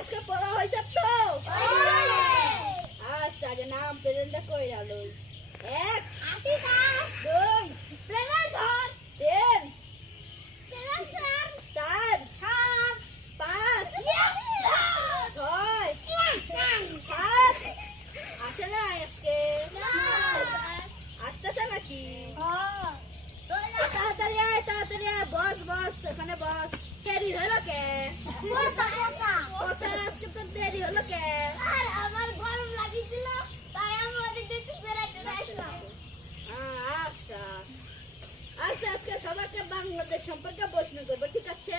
আজকে পড়া হয়েছে তো? আচ্ছা আগে নাম প্রেজেন্টটা কইরা লই। 1 আশিকা 2 প্রেমের ধর 3 প্রেমের স্যার 4 সাত 5 6 7 আসে না আজকে? আসতেছে নাকি? তাড়াতাড়ি আয়, তাড়াতাড়ি আয়। বস বস, এখানে বস। দেরি হলো কে? বসা, আজকে তো দেরি হলো কে? আমার গরম লাগিছিল তাই আমি ওদিকে একটু বেড়াতে আসলাম। আচ্ছা আচ্ছা, আজকে সবাইকে বাংলাদেশ সম্পর্কে প্রশ্ন করবো, ঠিক আছে?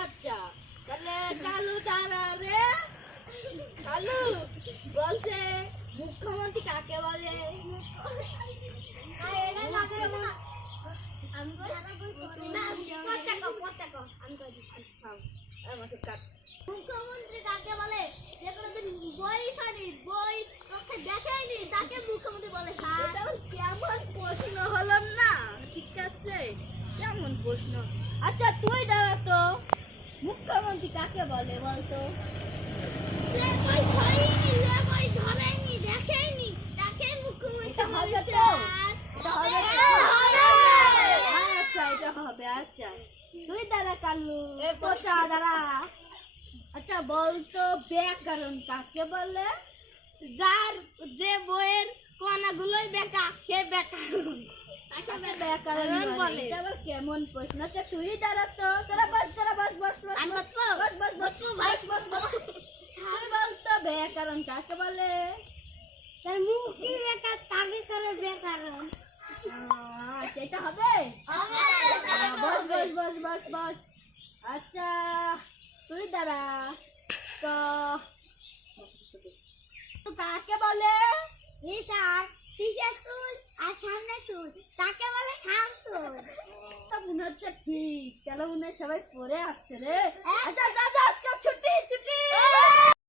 আচ্ছা, তাহলে কালু দাঁড়া রে। কালু বলছে মুখ্যমন্ত্রী কাকে বলে? মুখ্যমন্ত্রী কাকে বলে? যে কোনোদিন বই ছাড়ি বই চোখে দেখেনি তাকে মুখ্যমন্ত্রী বলে স্যার। এটা কেমন প্রশ্ন হলো না? ঠিক আছে, কেমন প্রশ্ন? আচ্ছা তুই দাঁড়া তো, মুখ্যমন্ত্রী কাকে বলে বলতো? যে বই ছড়িনি যে বই ধরেনি দেখেনি তাকে মুখ্যমন্ত্রী এটা হবে বলে তো? স্যার। এটা হবে তো? আচ্ছা এটা হবে। আচ্ছা তুই দাঁড়া কালু, পোচা দাঁড়া। আচ্ছা বলতো ব্যাকরণ কাকে বলে? যার যে বইয়ের কোনাগুলোই বেকা সে ব্যাকরণ তাকে ব্যাকরণ বলে। এটা আবার কেমন প্রশ্ন? আচ্ছা তুই দাঁড়া তো, তোরা বস, তোরা বস বস বস আমি বস বসবো? বস বস বস বসবো ভাই? বস বস বস। তুই বলতো ব্যাকরণ কাকে বলে? তার মুখই বেকা তাকে করে ব্যাকরণ। আচ্ছা এটা হবে? বস বস বস বস বস। আচ্ছা তুই দাঁড়া তো, তো কাকে বলে? স্যার পিছে সুই আর সামনে সুই তাকে বলে শামসুল। তা মনে হচ্ছে ঠিক, কেন মনে হয় সবাই পড়ে আসছে রে। আচ্ছা যা যা